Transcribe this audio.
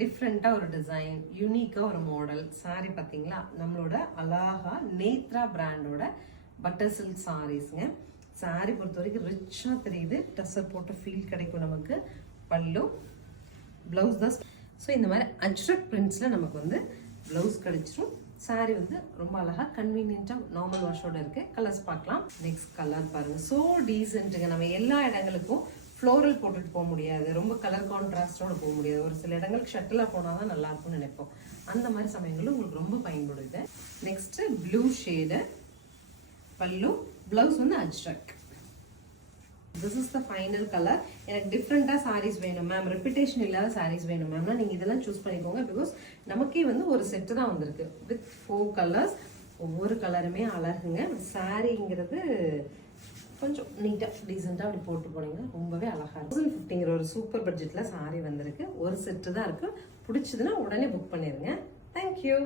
டிஃப்ரெண்ட்டாக ஒரு டிசைன், யூனிக்காக ஒரு மாடல் சாரி பார்த்தீங்களா? நம்மளோட அழகா நேத்ரா பிராண்டோட பட்டர் சில்க் சாரீஸ்ங்க. சாரி பொறுத்த வரைக்கும் ரிச்சாக தெரியுது, டசர் போட்ட ஃபீல் கிடைக்கும் நமக்கு. பல்லு, ப்ளவுஸ் தான். ஸோ இந்த மாதிரி அஜ்ரக் பிரிண்ட்ஸில் நமக்கு வந்து ப்ளவுஸ் கிடைச்சிரும். சாரி வந்து ரொம்ப அழகாக கன்வீனியன்ட்டாக நார்மல் வாஷோட இருக்குது. கலர்ஸ் பார்க்கலாம். நெக்ஸ்ட் கலர் பாருங்கள், ஸோ டீசென்ட்டுங்க. நம்ம எல்லா இடங்களுக்கும் ஃப்ளோரல் போட்டுட்டு போக முடியாது, ரொம்ப கலர் கான்ட்ராஸ்டோட போக முடியாது. ஒரு சில இடங்களுக்கு ஷட்டிலாக போனால் தான் நல்லா இருக்கும்னு நினைப்போம். அந்த மாதிரி சமயங்களும் உங்களுக்கு ரொம்ப பயன்படுது. நெக்ஸ்ட்டு ப்ளூ ஷேடு பல்லு, ப்ளவுஸ் வந்து Ajrakh. This is the final colour. எனக்கு டிஃப்ரெண்ட்டாக சாரீஸ் வேணும் மேம், ரெப்பிட்டேஷன் இல்லாத சாரீஸ் வேணும் மேம்னா நீங்கள் இதெல்லாம் சூஸ் பண்ணிக்கோங்க. பிகாஸ் நமக்கே வந்து ஒரு செட்டு தான் வந்திருக்கு வித் 4 கலர்ஸ். ஒவ்வொரு கலருமே அழகுங்க. சாரீங்கிறது கொஞ்சம் நீட்டாக டீசெண்டாக அப்படி போட்டு போனீங்கன்னா ரொம்பவே அழகாக இருக்கும். 1050ங்கிற ஒரு சூப்பர் பட்ஜெட்டில் சாரீ வந்திருக்கு. ஒரு செட்டு தான் இருக்குது. பிடிச்சதுன்னா உடனே புக் பண்ணிடுங்க. தேங்க்யூ.